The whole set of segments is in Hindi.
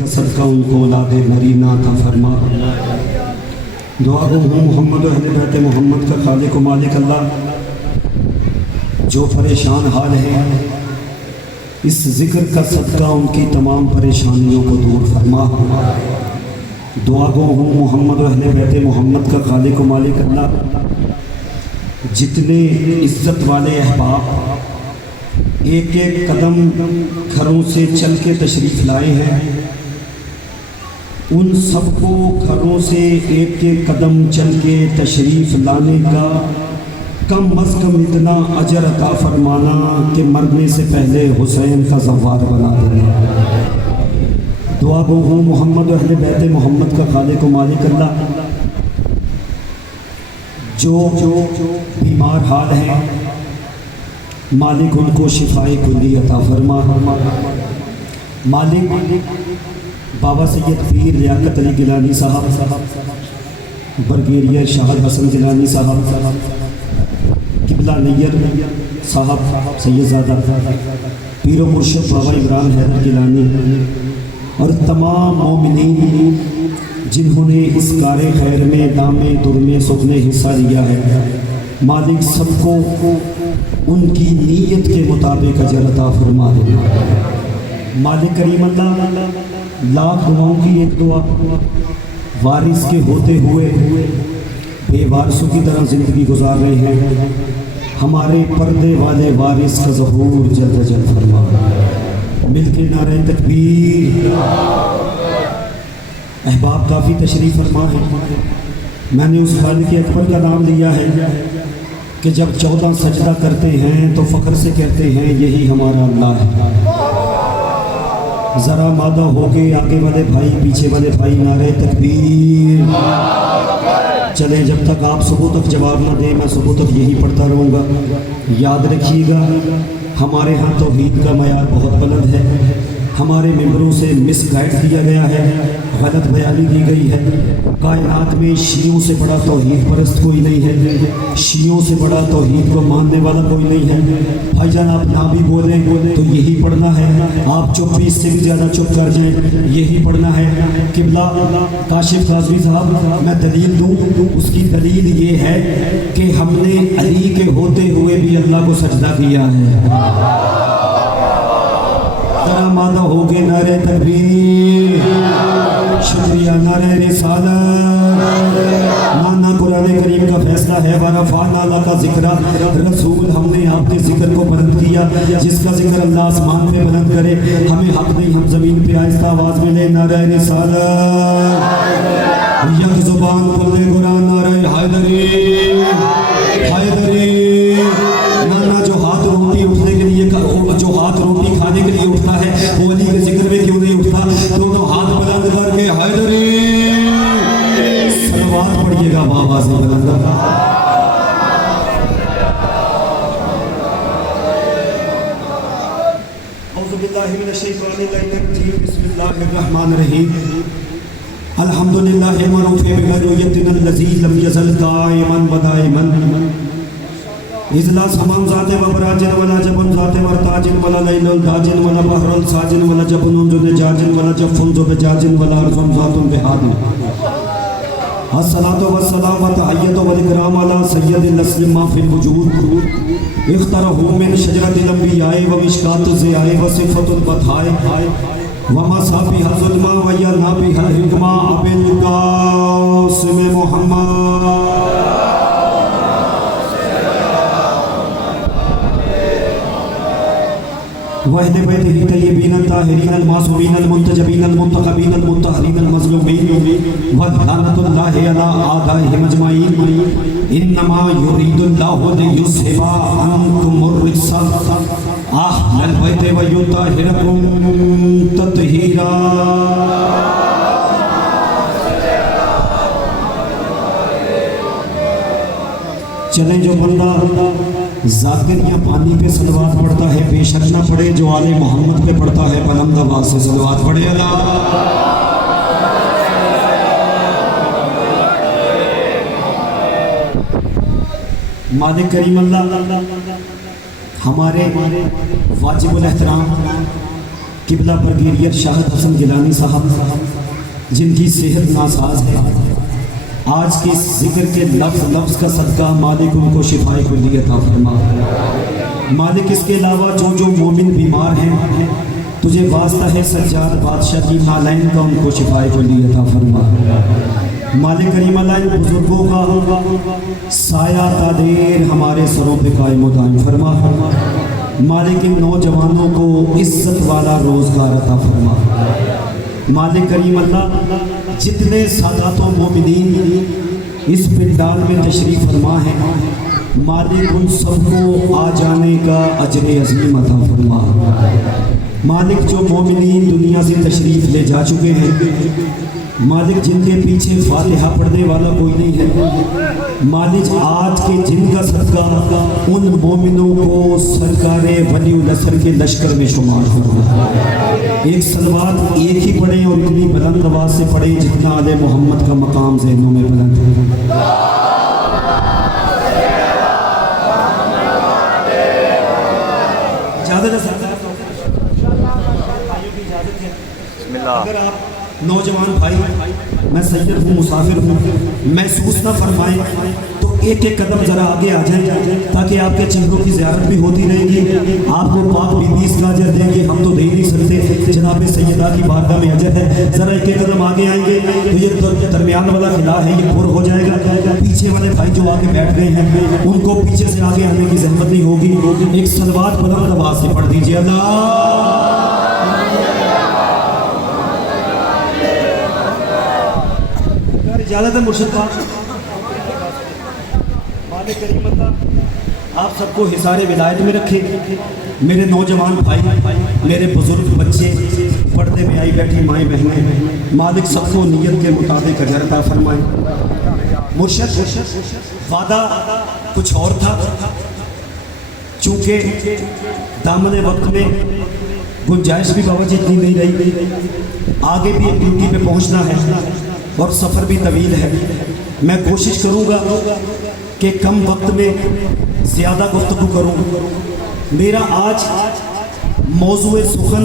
का सदका उनको औलाद नरीना था फरमा। दुआ गो हूँ मोहम्मद और अहले बैत मोहम्मद का खालिक व मालिक अल्लाह, जो परेशान हाल है इस ज़िक्र का सदका उनकी तमाम परेशानियों को दूर फरमा। दुआ गो हूँ मोहम्मद और अहले बैत मोहम्मद का खालिक व मालिक अल्लाह, जितने इज्जत वाले अहबाब एक एक कदम घरों से चल के तशरीफ़ लाए हैं, उन सबको घरों से एक एक कदम चल के तशरीफ़ लाने का कम अज़ कम इतना अजर अता फरमाना कि मरने से पहले हुसैन का ज़व्वार बना देना। दुआ गो हूँ मोहम्मद और अहले बैत मोहम्मद का खालिक व मालिक अल्लाह, जो बीमार हाल हैं मालिक उनको शिफाए कुल्ली अता फरमा। मालिक बाबा सैयद पीर लियाकत अली गिलानी साहब, ब्रिगेडियर शाह हसन गिलानी साहब, किबला नैयर साहब सैयदजादा, पीर मुर्शिद बाबा इमरान हैदर गिलानी और तमाम मोमिनीन जिन्होंने इस कार खैर में दामे दुर्मे सुखने हिस्सा लिया है, मालिक सबको उनकी नीयत के मुताबिक अजर अता फरमा देना। मालिक करीम अल्लाह, लाख दुआओं की एक दुआ, वारिस के होते हुए बेवारसों की तरह ज़िंदगी गुजार रहे हैं, हमारे पर्दे वाले वारिस का ज़हूर जल्द जल्द फरमा। मिलके नारे तकबीर। अहबाब काफ़ी तशरीफ़ फरमा है, मैंने उस खालिक अकबर का नाम लिया है कि जब 14 सजदा करते हैं तो फ़ख्र से कहते हैं यही हमारा अल्लाह है। ज़रा मादा हो के आगे वाले भाई पीछे वाले भाई नारे तकबीर। चले जब तक आप सुबह तक जवाब ना दें मैं सुबह तक यही पढ़ता रहूँगा। याद रखिएगा हमारे यहाँ तौहीद का मयार बहुत बुलंद है, हमारे मेंबरों से मिसगाइड किया गया है, गलत बयानी दी गई है। कायनात में शियों से बड़ा तौहीद परस्त कोई नहीं है, शियों से बड़ा तौहीद को मानने वाला कोई नहीं है। भाईजान आप ना भी बोले तो यही पढ़ना है, आप चुप भी इससे भी ज़्यादा चुप कर जाएं, यही पढ़ना है। किबला काशिफ काज़वी साहब मैं दलील दूँ, उसकी दलील ये है कि हमने अली के होते हुए भी अल्लाह को सजदा किया है। मादा हो गए नारे तकबीर, शुक्रिया नारे रिसालत। माना कुरान करीम का फैसला है वरफ़अना का जिक्र, रसूल हमने आपके जिक्र को बुलंद किया। जिसका जिक्र अल्लाह आसमान में बुलंद करे, हमें हक नहीं हम ज़मीन पे आहिस्ता आवाज़ में ले नारे रिसालत। यक ज़ुबान खुले कुरान नारे हैदरी हैदरी। माना जो हाथ रोटी उठने के लिए, जो हाथ रोटी खाने के लिए उठता है वो अली के जिक्र में क्यों नहीं उठता? दोनों हाथ बुलंद करके हैदरी सलवात पढ़िएगा बाबा से बुलंद। बिस्मिल्लाहिर्रहमानिर्रहीम। अल्हम्दुलिल्लाहि मरूफ़े बिगैरियतिन लज़ी लम यज़ल काइमन व दाइमन। इजलास हमाम ज़ाते व बराजिन वला जबन ज़ाते व ताजिन वला लैलुल दाजिन वला बहरुल साजिन वला जबनुन जुन जाजिन वला जफुन ज़ुब जाजिन वला अर्ज़ुन ज़ातुन बिहादिन। अस्सलातु वस्सलामु व तहय्यतु व इकराम अला सय्यदिल नस्लिम मा फिल वजूद। इख्तरहु मिन शजरतिल अंबियाए व मिशकातु ज़ियाए व सिफ़तुल बथाए व मसाफी हज़ुल्मा व यनाबी हल हिकमा अबिल कासिम मोहम्मद। वहदे बैत ही तय्यबीन ताहिरीन अल-मासूमीन अल-मुंतजबीन अल-मुंतखबीन अल-मुत्तहरीन अल-मज़लूमीन व लानतुल्लाहि अला आदाइहिम अजमाईन। इन्नमा युरीदुल्लाहु लियुज़हिबा अन्कुमुर रिज्सा अहलल बैत व युताहिरकुम तत्हीरा। चले जो बंदा ज़ाकिर या पानी पे सलवात पढ़ता है बेशक ना पढ़े, जो आले मोहम्मद पे पढ़ता है बुलंद आवाज़ से सलवात पढ़े। अल्लाह मालिक करीम अल्लाह हमारे वाजिबुल एहतराम किबला ब्रिगेडियर शाहिद हसन गिलानी साहब जिनकी सेहत नासाज है, आज के इस जिक्र के लफ्ज़ लफ्ज़ का सदका मालिक उनको शिफाए कुल्ली अता फरमा। मालिक इसके अलावा जो जो मोमिन बीमार हैं, तुझे वास्ता है सज्जाद बादशाह की नालैन का उनको शिफाए कुल्ली अता फरमा। मालिक करीम अल्लाह बुजुर्गों का साया तादेर हमारे सरों पे कायम व दायम फरमा। मालिक इन नौजवानों को इज्जत वाला रोज़गार अता फरमा। मालिक करीम अल्लाह जितने सादातों मोमिनीन इस पिंडाल में तशरीफ़ फरमा है, मालिक उन सबको आ जाने का अजर अज़ीम अता फरमा। मालिक जो मोमिनीन दुनिया से तशरीफ़ ले जा चुके हैं, मालिक जिनके पीछे फातिहा पढ़ने वाला कोई नहीं है, मालिक आज के जिनका सदका उन मोमिनों को सरकारे वलीउल असर के लश्कर में शुमार करो। एक सलवात एक ही पढ़ें और इतनी बुलंद आवाज़ से पढ़ें जितना आले मोहम्मद का मकाम ज़हनों में बुलंद है। अगर आप नौजवान भाई, मैं सैयद हूँ, मुसाफिर हूँ, महसूस ना फरमाएं तो एक एक कदम ज़रा आगे आ जाए ताकि आपके चेहरों की ज़ियारत भी होती रहेगी। आपको पाक बीबी इसका अजर देंगे, हम तो दे ही नहीं सकते, जनाब सैयदा की बारगाह में अजर है। ज़रा एक एक कदम आगे आएंगे तो ये दरमियान वाला खिला है ये पुर हो जाएगा। पीछे वाले भाई जो आगे बैठ गए हैं उनको पीछे से आगे आने की जहमत नहीं होगी। एक सलवात बुलंद आवाज़ से पढ़ दीजिए, अल्लाह इजाज़त है। मुर्शिद पाक मालिक करीम अल्लाह आप सबको हिसारे विलायत में रखे। मेरे नौजवान भाई, मेरे बुजुर्ग बच्चे, पर्दे में आई बैठी माएँ बहनें, मालिक सबको नियत के मुताबिक अजर अता फरमाए। मुर्शिद वादा कुछ और था, चूँकि दामन वक्त में गुंजाइश भी बाबा जी इतनी नहीं रही, आगे भी एक ड्यूटी पे पहुँचना है और सफ़र भी तवील है। मैं कोशिश करूँगा कि कम वक्त में ज़्यादा गुफ्तगू करूँ। मेरा आज मौज़ूए सुखन,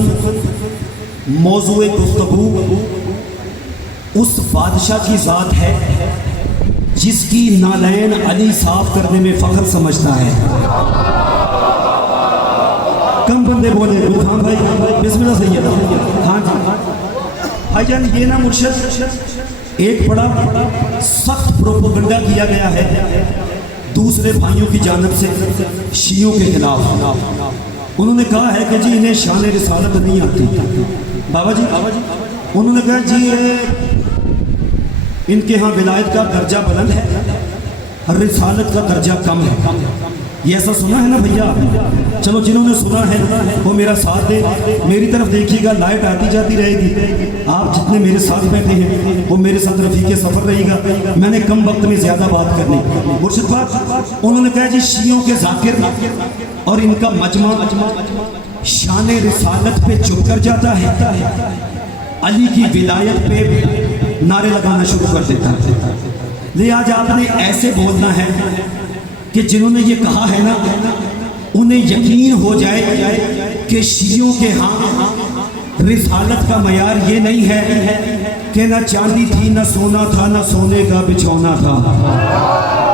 मौज़ूए गुफ्तगू उस बादशाह की ज़ात है जिसकी नालैन अली साफ करने में फ़ख्र समझता है। कम बंदे बोले, हाँ भाई बिस्मिल्लाह सैयद। हाँ जी भाईजान, ये ना मुर्शिद एक बड़ा सख्त प्रोपोगंडा किया गया है दूसरे भाइयों की जानिब से शियों के खिलाफ। उन्होंने कहा है कि जी इन्हें शान रिसालत नहीं आती। बाबा जी उन्होंने कहा जी इनके यहाँ विलायत का दर्जा बुलंद है, रिसालत का दर्जा कम है। ये ऐसा सुना है ना भैया? चलो जिन्होंने सुना है वो मेरा साथ दे, मेरी तरफ देखिएगा, लाइट आती जाती रहेगी। आप जितने मेरे साथ बैठे हैं वो मेरे साथ रफीके सफ़र रहेगा। मैंने कम वक्त में ज़्यादा बात करनी। मुर्शिद पाक उन्होंने कहा जी शियों के ज़ाकिर और इनका मजमा शान रिसालत पे चुप कर जाता है, अली की विलायत पे नारे लगाना शुरू कर देता है। ले आज आपने ऐसे बोलना है कि जिन्होंने ये कहा है ना उन्हें यकीन हो जाए कि शियों के हाँ रिसालत का मयार ये नहीं है कि ना चांदी थी ना सोना था ना सोने का बिछौना था।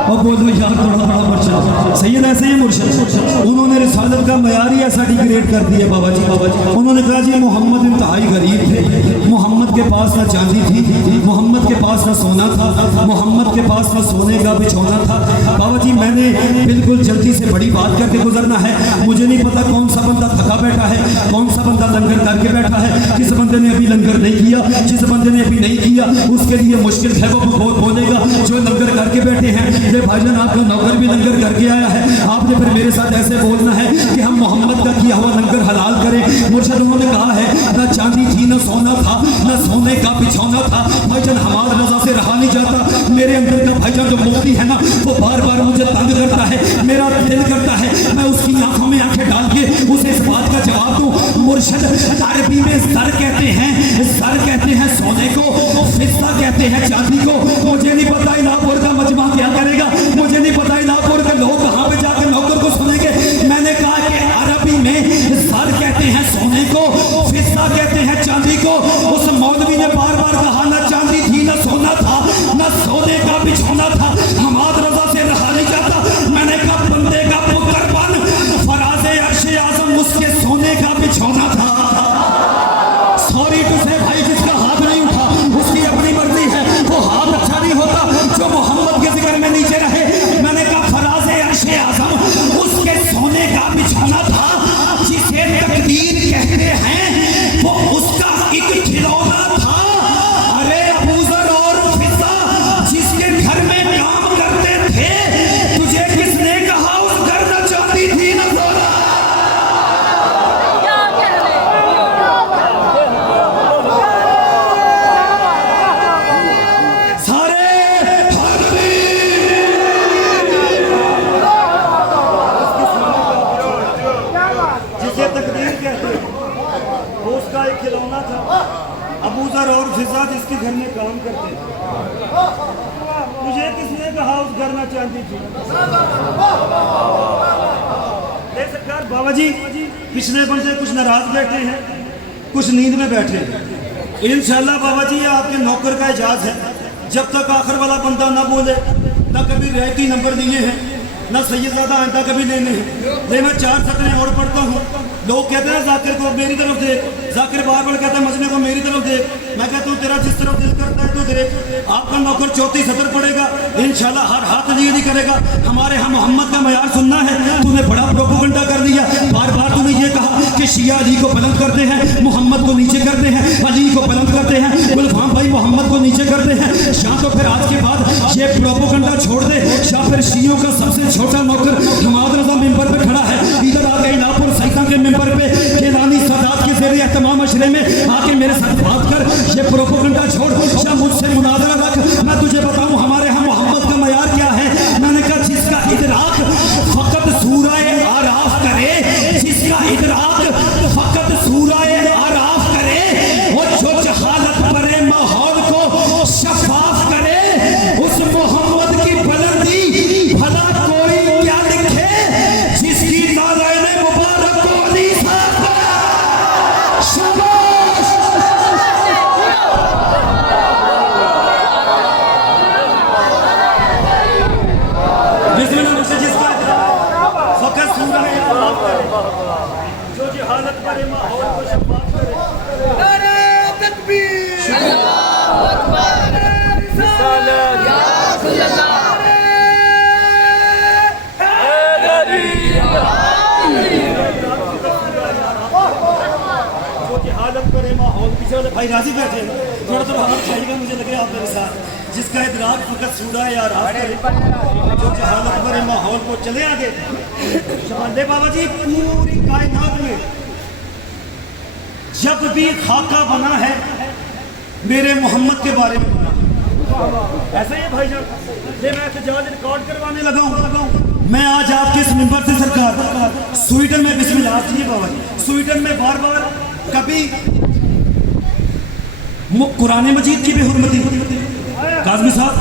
और बोलो यार थोड़ा बड़ा मुर्शिद सैयद ऐसे ही मुर्शिद उन्होंने रिसालत का मयार ही ऐसा डिग्रेड कर दिया। बाबा जी उन्होंने कहा जी मोहम्मद इंतहाई गरीब थे, मोहम्मद के पास ना चांदी थी, मोहम्मद के पास ना सोना था, मोहम्मद के पास ना सोने का बिछौना था। बाबा जी मैंने बिल्कुल जल्दी से बड़ी बात करके गुजरना है। मुझे नहीं पता कौन सा बंदा थका बैठा है, कौन सा बंदा लंगर करके बैठा है। किस बंदे ने अभी लंगर नहीं किया, जिस बंदे ने अभी नहीं किया उसके लिए मुश्किल है वो बोलेगा। जो लंगर करके बैठे हैं, ये भाईजान आपका नौकर भी लंगर करके आया है, आपने फिर मेरे साथ ऐसे बोलना है कि हम मोहम्मद का किया हुआ लंगर हलाल करें। मुर्शिद उन्होंने कहा है ना चांदी थी ना सोना था ना सोने का बिछौना था। भाईजान हमारा रजा से रहा नहीं जाता। मेरे अंदर का भाईजान जो मुफ्ती है ना वो बार बार मुझे तंग करता है, मेरा दिल करता है मैं उसकी आंखों में आंखें डाल के उसे इस बात का जवाब दूं। मुर्शिद अरबी में सर कहते हैं सोने को, फिस्सा कहते हैं चांदी को। मुझे नहीं पता इलाहापुर का मजमा क्या करेगा, मुझे नहीं पता इलाहापुर के लोग कहाँ पे जाकर नौकर को सुनेंगे। मैंने कहा कि अरबी में सर कहते हैं सोने को, फिस्सा कहा न चांदी थी न सोना था, न सोने का बिछौना था, हमाद रजा से रहा नहीं जाता। मैंने कहा बंदे का पुत्र बन, फराज़े अर्शे आज़म उसके सोने का बिछौना था। सॉरी टू से भाई, जिसका हाथ नहीं उठा उसकी अपनी मर्जी है, वो हाथ अच्छा नहीं होता जो मोहम्मद के जिक्र में नीचे रहे। मैंने कहा फराज़े अर्शे आज़म उसके सोने का बिछौना था, जिसे तकदीर कहते हैं वो उसका एक खिलौना था। अरे अबू ज़र और फिज़ा जिसके घर में काम करते थे, तुझे किसने कहा उस घर न चांदी थी न सोना? जिसे तकदीर कहते हैं वो उसका एक खिलौना था। अबू ज़र और फिज़ा जिसके घर में काम करते थे, मुझे किसने कहा उस घर में चांदी थी? सरकार बाबा जी, पिछले बंदे कुछ नाराज बैठे हैं, कुछ नींद में बैठे हैं। इंशाल्लाह बाबा जी ये आपके नौकर का एजाज है, जब तक आखिर वाला बंदा ना बोले, ना कभी रहती नंबर दिए हैं, ना सैयदजादा आइंदा कभी लेने हैं। ले मैं 4 सतरें और पढ़ता हूँ। लोग कहते हैं जाकिर को मेरी तरफ देख, जाकिर बार बार कहता है मजमे को मेरी तरफ देख। मैं कहता हूँ तेरा जिस तरफ दिल करता है तो देख। आपका नौकर 34 सतर पड़ेगा, इंशाल्लाह हर हाथ लिए नहीं करेगा। हमारे यहाँ मोहम्मद का मयार सुनना है, तूने बड़ा प्रोपोगंडा कर दिया। बार बार तूने ये कहा कि शिया अली को बुलंद करते हैं, मोहम्मद को नीचे करते हैं, अली को बुलंद करते हैं, गुलफाम भाई मोहम्मद को नीचे करते हैं। शाह तो फिर आज के बाद ये प्रोपोगंडा छोड़ दे। शाह फिर शियों का सबसे छोटा नौकर हमाद रजा मिंबर पे खड़ा है, इधर आके इलापुर सैता के मिंबर पे केलानी सादात के ज़रिए तमाम अशरे में आके मेरे साथ बात कर। ये प्रोपोगंडा छोड़, शाह मुझसे मुनाजरा रख। मैं तुझे बताऊं हमारे यहाँ मोहम्मद का मयार क्या है। मैंने कहा जिसका इदराक फकत सूराए आराफ करे, जिसका इदराक फकत सूराए आराफ करे, वो जो जहालत भरे माहौल को शफाफ करे, उस मोहम्मद की बुलंदी भला कोई क्या लिखे, जिसकी नारायण मुबारक को अली साहब शाबाश। जिसका फकत सूराए आराफ करे, जो जहालत भरे माहौल को शफाफ करे। नारे तकबीर, अल्लाहू अकबर, रिसालत या रसूल अल्लाह, जो जहालत भरे माहौल, पीछे वाले भाई राजी बैठे हैं, थोड़ा थोड़ा हाथ चाहिएगा, मुझे लगे आप मेरे साथ। जिसका इदराक फकत सूरा या रात करे, जो जहालत भरे माहौल को चले आगे। शमांदे बाबा जी, पूरी कायनात में जब भी खाका बना है मेरे मोहम्मद के बारे में बना। ऐसा ही है भाईजान, ये मैं एहतजाज रिकॉर्ड करवाने लगा हूँ। मैं आज आपके इस मिंबर से सरकार स्वीडन में बिस्मिल्लाह जी बाबा जी, स्वीडन में बार बार कभी कुरान मजीद की बेहुरमती काज़मी साहब,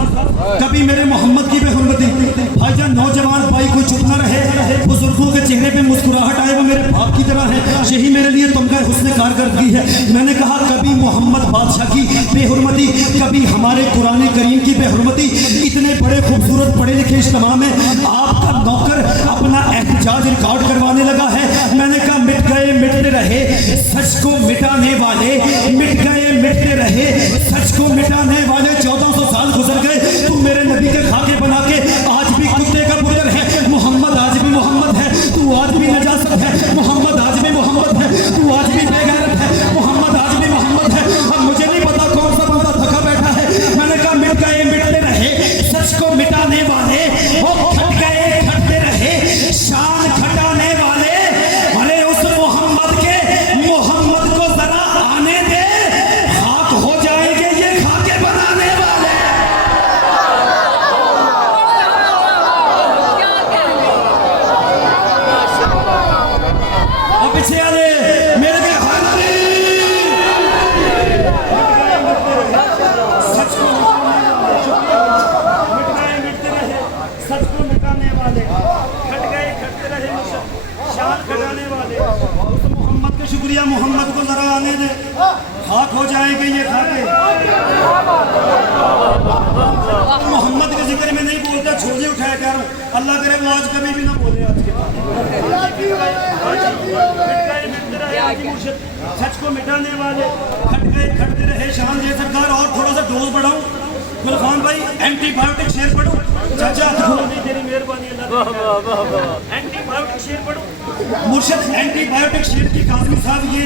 कभी मेरे मोहम्मद की बेहुरमती। भाईजान नौजवान भाई कोई चुप ना रहे, बुजुर्गों के चेहरे पे मुस्कुराहट आए, वो मेरे बाप की तरह है, यही मेरे लिए तुमका हुस्न कारकर्दगी है। मैंने कहा कभी मोहम्मद बादशाह की बेहुरमती, कभी हमारे कुरान करीम की बेहुरमती। इतने बड़े खूबसूरत पढ़े लिखे इज्तिमा में आपका नौकर अपना एहतजाज रिकॉर्ड करवाने लगा है। मैंने कहा मिट गए मिटते रहे सच को मिटाने वाले, मिट गए मिटते रहे सच को मिटाने वाले। 1400 साल गुजर गए, तू मेरे नबी के खाके बना के आज भी कुत्ते का पुत्र है। मोहम्मद आज भी मोहम्मद है, तू आज भी नजासत है। मोहम्मद आज भी मोहम्मद है, तू आज भी बेगैरत है। मोहम्मद आज भी मोहम्मद है। अब मुझे नहीं पता कौन सा बंदा थका बैठा है। मैंने कहा मिट गए मिटते रहे सच को मिटाने वाले, वो खट गए खटते रहे शान खटाने वाले। अरे उस मोहम्मद के मोहम्मद को जरा आने दे, खाक हो जाएंगे ये खाके बनाने वाले। अब पीछे वाले मेरे के सच को मिट गए मिटते रहे सच को मिटाने वाले, खट गए खटते रहे शान खटाने वाले। उस मोहम्मद के शुक्रिया, मोहम्मद को जरा आने दे, खाक हो जाएंगे ये खाके। अल्लाह करे वो आज कभी भी ना बोले आज के बाद। सच को मिटाने वाले खट गए खटते रहे शान जय सरकार। और थोड़ा सा डोज बढ़ाऊं गुलखान भाई, एंटीबायोटिक शेर पढ़ो चाचा, तेरी मेहरबानी एंटीबायोटिक शेर पढ़ो मुर्शद। एंटीबायोटिक शेर की काजमी साहब ये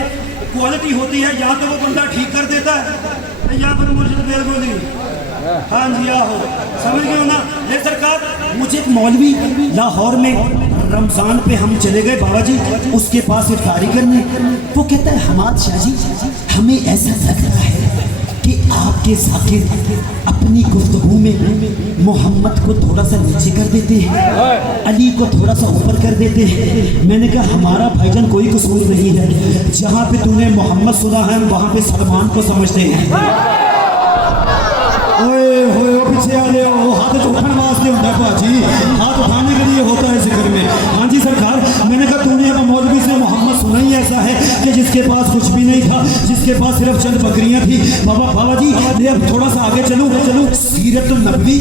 क्वालिटी होती है, या तो वो बंदा ठीक कर देता है या फिर मुर्शद बिल्कुल नहीं। हाँ जी आहो, समझ गए हो ना। ये सरकार मुझे एक मौलवी लाहौर में रमजान पे हम चले गए बाबा जी उसके पास इफ्तारी करने। वो कहता है हमाद शाह जी हमें ऐसा लग रहा है कि आपके ज़ाकिर अपनी गुफ्तगू में मोहम्मद को थोड़ा सा नीचे कर देते हैं, अली को थोड़ा सा ऊपर कर देते हैं। मैंने कहा हमारा भाईजान कोई कसूर नहीं है, जहाँ पे तूने मोहम्मद सुना है वहाँ पे सलमान को समझते हैं। ओए होए पीछे आ ले, हाथ उठाने वास्ते होता है भाजी, हाथ उठाने के लिए होता है जिक्र में। हाँ जी सरकार, मैंने कहा तूने मौलवी से मोहम्मद सुना ही ऐसा है कि जिसके पास कुछ भी नहीं था, जिसके पास सिर्फ चंद बकरियां थी। बाबा जी ये अब थोड़ा सा आगे चलूं सीरत नबवी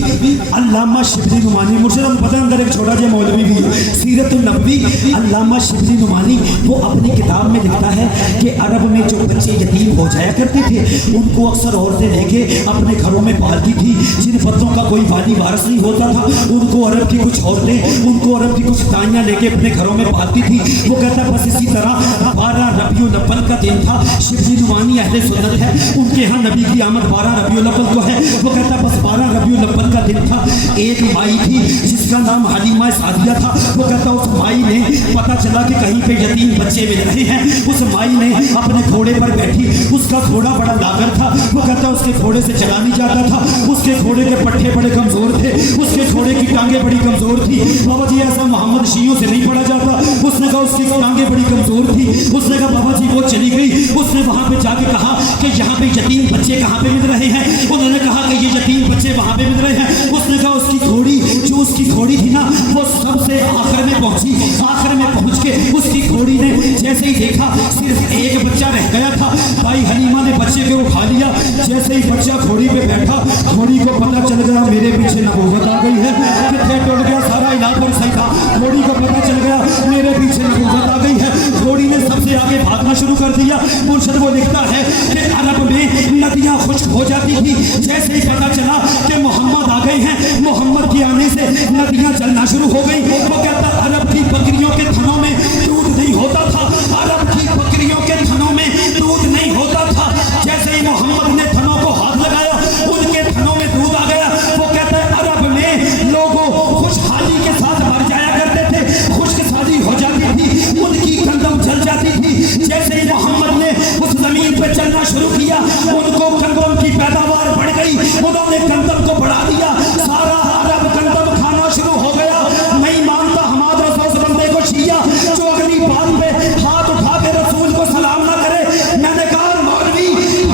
अल्लामा शिबली नुमानी, मुझे तो पता है अंदर एक छोटा सा मौलवी भी है। सीरत नबवी अल्लामा शिबली नुमानी वो अपनी किताब में लिखता है कि अरब में जो बच्चे यतीम हो जाया करते थे उनको अक्सर औरतें लेके अपने घरों में पालती थी। जिन बच्चों का कोई वाली वारस नहीं होता था उनको अरब की कुछ औरतें, उनको अरब की कुछ दाइयाँ लेके अपने घरों में पालती थी। वो कहता बस इसी तरह 12 रबीउल अव्वल का दिन था। शिबली नुमानी अहले सुन्नत है, उनके यहाँ नबी की आमद 12 रबीउल अव्वल को है। वो कहता बस 12 रबीउल अव्वल का दिन था। एक माई थी जिसका नाम हलीमा सादिया था। वो कहता उस माई ने पता चला कि कहीं पे यतीम बच्चे मिल रहे हैं। उस माई ने अपने घोड़े पर बैठी, उसका घोड़ा बड़ा लागर था। वो कहता उसके घोड़े से चला नहीं जाता था, उसके घोड़े के पट्टे बड़े कमजोर थे, उसके घोड़े की टांगे बड़ी कमजोर थी। बाबा जी ऐसा मोहम्मद शीयों से नहीं पढ़ा जाता। उसने कहा उसकी टांगे बड़ी कमजोर थी। उसने कहा बाबा जी वो चली गई। उसने वहां पे जाके कहा कि यहाँ पे यतीम बच्चे कहाँ पे मिल रहे हैं। उन्होंने कहा कि ये यतीम बच्चे वहां पे मिल रहे हैं। उसने कहा उसकी घोड़ी जो उसकी घोड़ी थी ना वो सबसे आखिर में पहुंची। आखिर में पहुंच के उसकी घोड़ी ने जैसे ही देखा सिर्फ एक बच्चा रह गया था। भाई हलीमा ने बच्चे को उठा लिया। जैसे ही बच्चा घोड़ी पे बैठा, घोड़ी को पता चल गया मेरे पीछे नबूवत आ गई है। कितने टूट गया सारा इलाका सही था। घोड़ी को पता चल गया मेरे पीछे नबूवत आ गई है। घोड़ी ने सबसे आगे भागना शुरू कर दिया। मुर्शद वो लिखता है कि अरब में नदियां खुश्क हो जाती थी। जैसे ही पता चला कि मोहम्मद आ गए हैं, मोहम्मद के आने से नदियां चलना शुरू हो गई। वो कहता अरब की बकरियों के थनों में दूध नहीं होता था। अरब की बकरियों के थनों में दूध नहीं होता था। जैसे ही मोहम्मद ने थनों को हाथ लगाया उनके थनों में दूध आ गया। वो कहता है अरब में लोगों खुशहाली के साथ मर जाया करते थे, खुश्क शादी हो जाती थी, उनकी गंदम जल जाती थी। जैसे ही मोहम्मद ने उस जमीन पे चलना शुरू किया उनको गंदम की पैदावार बढ़ गई। उन्होंने गंदम को बढ़ा दिया। सारा अरब गंदम खाना शुरू हो गया। नहीं मानता हमारा उस बंदे को शिया जो अगली बात पे हाथ उठा के रसूल को सलाम ना करे। मैंने कहा मौलवी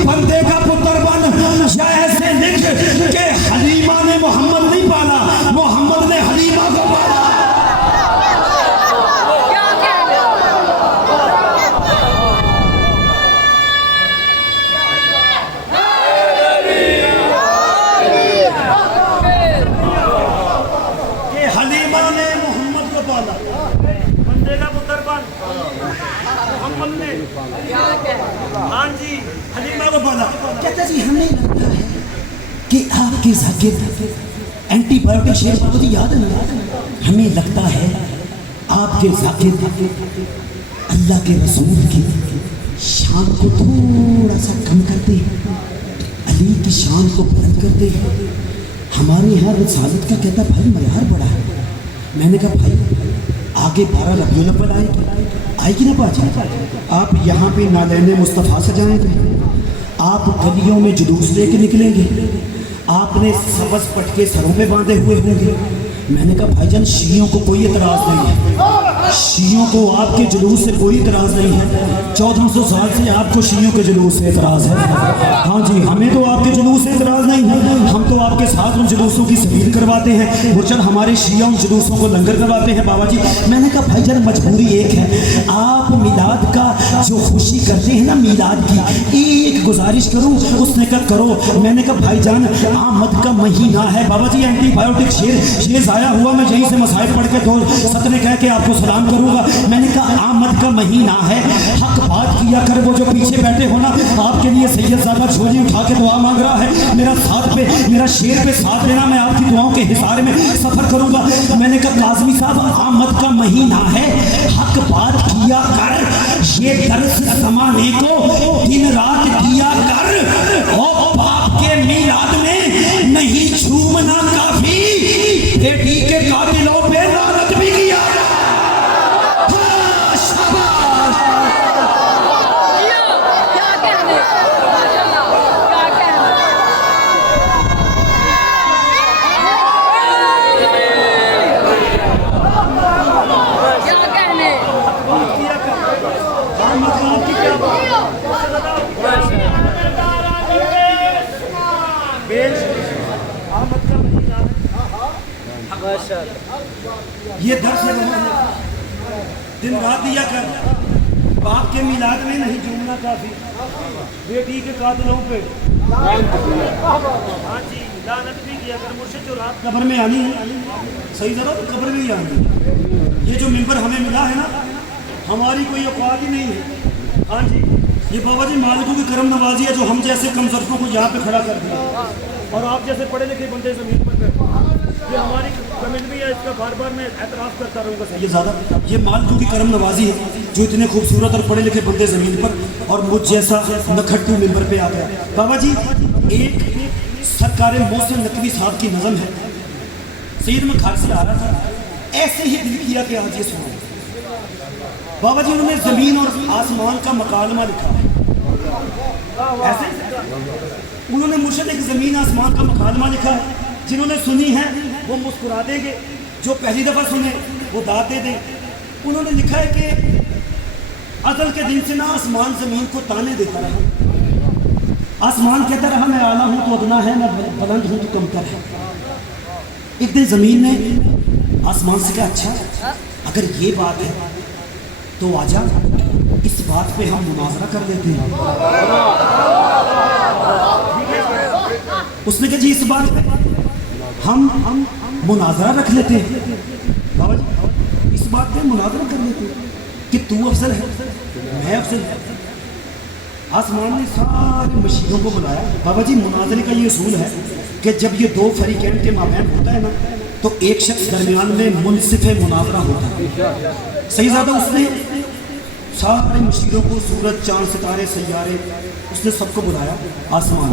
बंदे का पुत्र बन या ऐसे लिख के हलीमा ने मोहम्मद नहीं पाला, मोहम्मद ने हलीमा को पाला। हलीमा ने मोहम्मद को पाला, बंदे का पुत्र बन मोहम्मद ने हाँ जी हलीमा को पाला। कहता जी हमें लगता है कि आपके ज़ाकिर एंटीबायोटिक शेर बाबू जी याद है। हमें लगता है आपके ज़ाकिर अल्लाह के रसूल की शान को थोड़ा सा कम करते हैं, अली की शान को बुलंद करते हैं। हमारे यहाँ रसालत का कहता भाई मयार बड़ा है। मैंने कहा भाई आगे 12 रबीउल अव्वल आएगी ना बाजी, आप यहाँ पे नालैने मुस्तफ़ा सजाएंगे, आप गलियों में जुलूस लेके निकलेंगे, आपने सबज पटके सरों में बांधे हुए होंगे। मैंने कहा भाईजान शीयों को कोई एतराज़ नहीं है, शीयों को आपके जुलूस से कोई एतराज़ नहीं है। 1400 साल से आपको शीयों के जुलूस से एतराज़ है। हाँ जी हमें तो आपके जुलूस से एतराज़ नहीं है, हम तो आपके के साथ उन जुलूसों की सबील करवाते हैं, मुर्शद हमारे शिया उन जुलूसों को लंगर करवाते हैं। बाबा जी मैंने कहा भाईजान मजबूरी एक है, आप मिलाद का जो खुशी करते हैं ना मिलाद की, एक गुजारिश करूं। उसने कहा करो। मैंने कहा भाईजान आमद का महीना है। बाबा जी एंटीबायोटिक शेर आया हुआ, मैं यहीं से मसाइल पढ़ के 2 सत्र कह के आपको सलाम करूंगा। मैंने कहा आमद का महीना है, हक बात किया कर। वो जो पीछे बैठे हो ना, आपके लिए सैयद साहब झोली उठा के दुआ मांग रहा है, मेरा साथ पे, मेरा शेर पे साथ देना, मैं आपकी दुआओं के हिसारे में सफर करूंगा। मैंने कहा काज़मी साहब आमद का महीना है, हक बात किया कर, ये दर्स जमाने को दिन रात दिया कर। और बाप के मिलाद में नहीं झूमना काफी, बेटी के कातिलों पे लानत भी किया। हाँ, शाबाश। क्या कहने, माशाल्लाह, क्या कहने। क्या कहने। ये दर्स है दिन रात दिया कर, बाप के मिलाद में नहीं झूमना काफी, बेटी के कातिलों पे हाँ जी लानत भी किया कर। मुझसे जो रात कब्र में आनी है, सही जगह तो कब्र में ही आनी है। ये जो मिंबर हमें मिला है ना, हमारी कोई औकात ही नहीं है। हाँ जी ये बाबा जी मालिकों की करम नवाजी है, जो हम जैसे कमजोरों को यहाँ पे खड़ा कर दिया, और आप जैसे पढ़े लिखे बंदे जमीन पर बैठे। ये हमारी कमेंट भी है, इसका बार बार मैं एतराफ़ करता रहूँगा। ये ज़्यादा ये मालिकों की करम नवाजी है, जो इतने खूबसूरत और पढ़े लिखे बंदे ज़मीन पर, और मुझ जैसा नखट्टू मिंबर पे आ गया। बाबा जी एक सरकार मोहसिन नकवी साहब की नज़म है, सैयद में घर से आ रहा था, ऐसे ही दिल किया कि आज ये सुना। बाबा जी उन्होंने ज़मीन और आसमान का मकालमा लिखा, ऐसे उन्होंने मुर्शद एक ज़मीन आसमान का मकालमा लिखा है। जिन्होंने सुनी है वो मुस्कुरा देंगे, जो पहली दफ़ा सुने वो दाद दे दें। उन्होंने लिखा है कि अज़ल के दिन से ना आसमान ज़मीन को ताने देता रहा। आसमान कहता रहा मैं आला हूँ तो अदना है, मैं बुलंद हूँ तो कमतर है। एक दिन ज़मीन ने आसमान से कहा अच्छा अगर ये बात है तो आजा इस बात पे हम मुनाजरा कर लेते हैं। उसने कहा जी इस बात पे हम मुनाजरा रख लेते हैं। बाबा जी इस बात पे मुनाजरा कर लेते हैं कि तू अफजल है मैं अफजल है। आसमान ने सारे मशीनों को बुलाया। बाबा जी मुनाजरे का ये असूल है कि जब ये 2 फरीकैन के माबैन होता है ना, तो एक शख्स दरमियान में मुनसिफ मुनाजरा होता है। सही ज़्यादा उसने सारे मशीरों को, सूरज चांद सितारे सैयारे, उसने सबको बुलाया आसमान।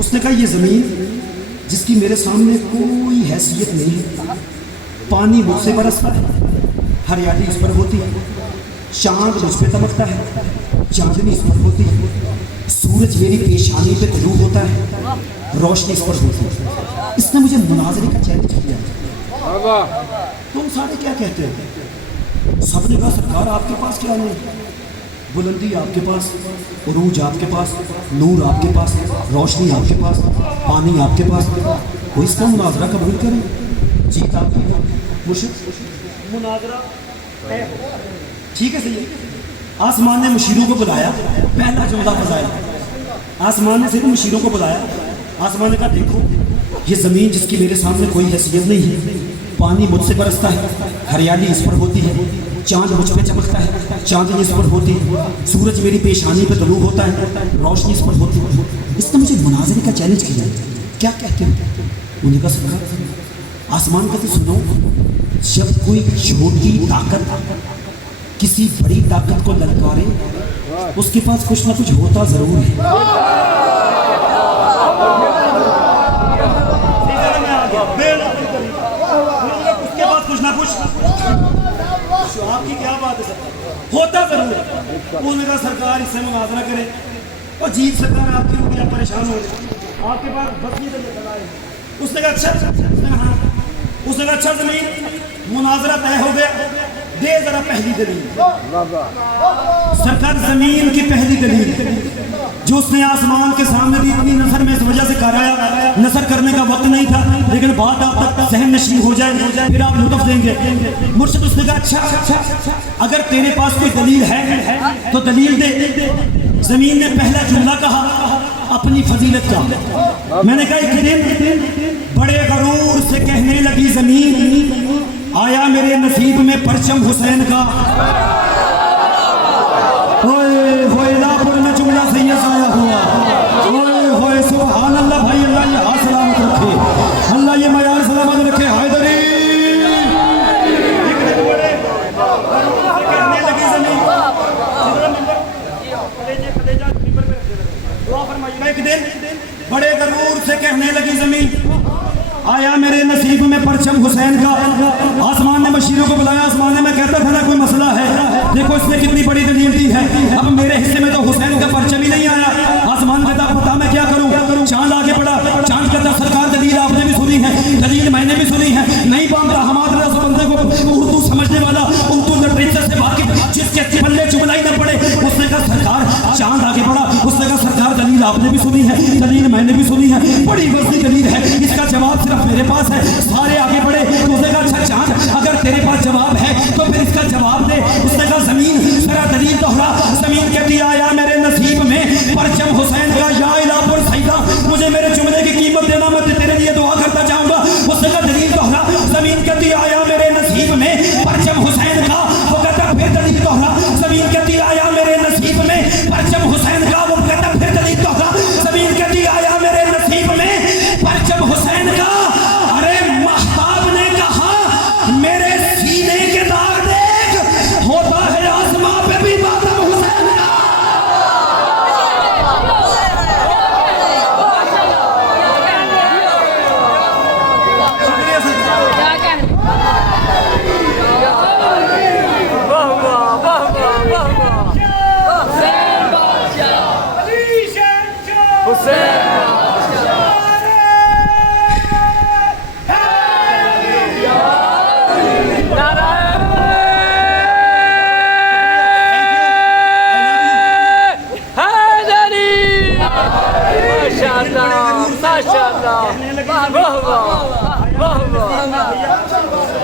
उसने कहा ये ज़मीन जिसकी मेरे सामने कोई हैसियत नहीं है, पानी मुझसे बरसता है, हरियाली इस पर होती है, चांद मुझ पर चमकता है, चांदनी इस पर होती है, सूरज मेरी पेशानी पे तलू होता है, रोशनी इस पर होती है। इसने मुझे मुनाजरे का चैलेंज किया। तुम सारे क्या कहते हैं? सबने कहा सरकार आपके पास क्या नहीं, बुलंदी आपके पास, उरूज आपके पास, नूर आपके पास, रोशनी आपके पास, पानी आपके पास, कोई इसका मुनाजरा कबूल करे। जीत आपकी मुर्शिद मुनाजरा है। ठीक है सही है। आसमान ने मशीरों को बुलाया, पहला जुमला फजाया। आसमान ने सिर्फ मशीरों को बुलाया। आसमान ने कहा देखो ये ज़मीन जिसकी मेरे सामने कोई हैसियत नहीं है, पानी मुझसे बरसता है, हरियाली इस पर होती है, चांद मुझ पे चमकता है, चांदनी इस पर होती है, सूरज मेरी पेशानी पे तलू होता है, रोशनी इस पर होती है। इसने मुझे मुनाजरे का चैलेंज किया। क्या कहते हो? उन्हें कहा सरकार आसमान कहते सुनो, जब कोई छोटी ताकत किसी बड़ी ताकत को ललकारे, उसके पास कुछ ना कुछ होता जरूर है। उसके पास कुछ ना कुछ आपकी क्या बात है सर, होता जरूर है। उन्होंने कहा सरकार इससे मुनाजरा करे। और जीत सरकार आपकी होगी, आप परेशान हो रहे, आपके पास बस नहीं चले। उसने कहा अच्छा, उसने कहा अच्छा ज़मीन मुनाजरा तय हो गया, दे जरा पहली दलील। सरकार ज़मीन की पहली दलील जो उसने आसमान के सामने दी, इतनी नसर में इस वजह से कराया, नसर करने का वक्त वक्त नहीं था, लेकिन बात आप तक सहन नशीब हो जाए फिर आप लुत्फ देंगे। मुर्शिद उसने कहा अच्छा अगर तेरे पास कोई दलील है तो दलील दे। जमीन ने पहला जुमला कहा अपनी फजीलत का। मैंने कहा एक दिन बड़े गरूर से कहने लगी जमीन, आया मेरे नसीब में परचम हुसैन का। ओए होए लापुर में जुमला सैयद आया हुआ। ओए होए सुभान अल्लाह भाई, अल्लाह ये हाथ सलामत रखे, अल्लाह ये मयार सलामत रखे। हैदरी एक दिन बड़े गरूर से कहने लगी जमीन, आया मेरे नसीब में परचम हुसैन का। आसमान ने बशीरों को बुलाया, आसमान ने मैं कहता था ना कोई मसला है, देखो इसने कितनी बड़ी दलील दी है, अब मेरे हिस्से में तो हुसैन का परचम ही नहीं आया। आसमान कहता पता मैं क्या करूं। चांद आगे बढ़ा, चांद कहता सरकार दलील आपने भी सुनी है, दलील मैंने भी सुनी है, नहीं मानता हमारे बंदे को उर्दू समझने वाला, उर्दू लिटरेचर से वाकिफ, जिसके पल्ले चुगलाई न पड़े। उसने कहा सरकार, चांद आगे बढ़ा, उसने कहा सरकार दलील आपने भी सुनी है, दलील मैंने भी सुनी है, बड़ी वज़नी दलील है, इसका जवाब सिर्फ मेरे पास है। सारे आगे बढ़े तो उसने कहा अच्छा चांद अगर तेरे पास जवाब है तो फिर इसका जवाब दे। उसने कहा जमीन जरा दलील दोहरा। जमीन कहती आया मेरे नसीब में परचम हुसैन का, या इलापुर सईदा मुझे मेरे जुमले की कीमत देना, मैं तेरे लिए दुआ करता जाऊंगा। उसने कहा दलील दोहरा। जमीन कहती आया मेरे नसीब में परचम हुसैन का, वो कहता फिर दलील दोहरा। जमीन कहती आया मेरे नसीब में परचम हुसैन का, वो कहता फिर दलील दोहरा। जमीन कहती आया मेरे नसीब में परचम हुसैन का। अरे महताब ने कहा मेरे सीने के दाग देख, होता है आसमां पे भी मातम हुसैन का। शुक्रिया सर। क्या कहने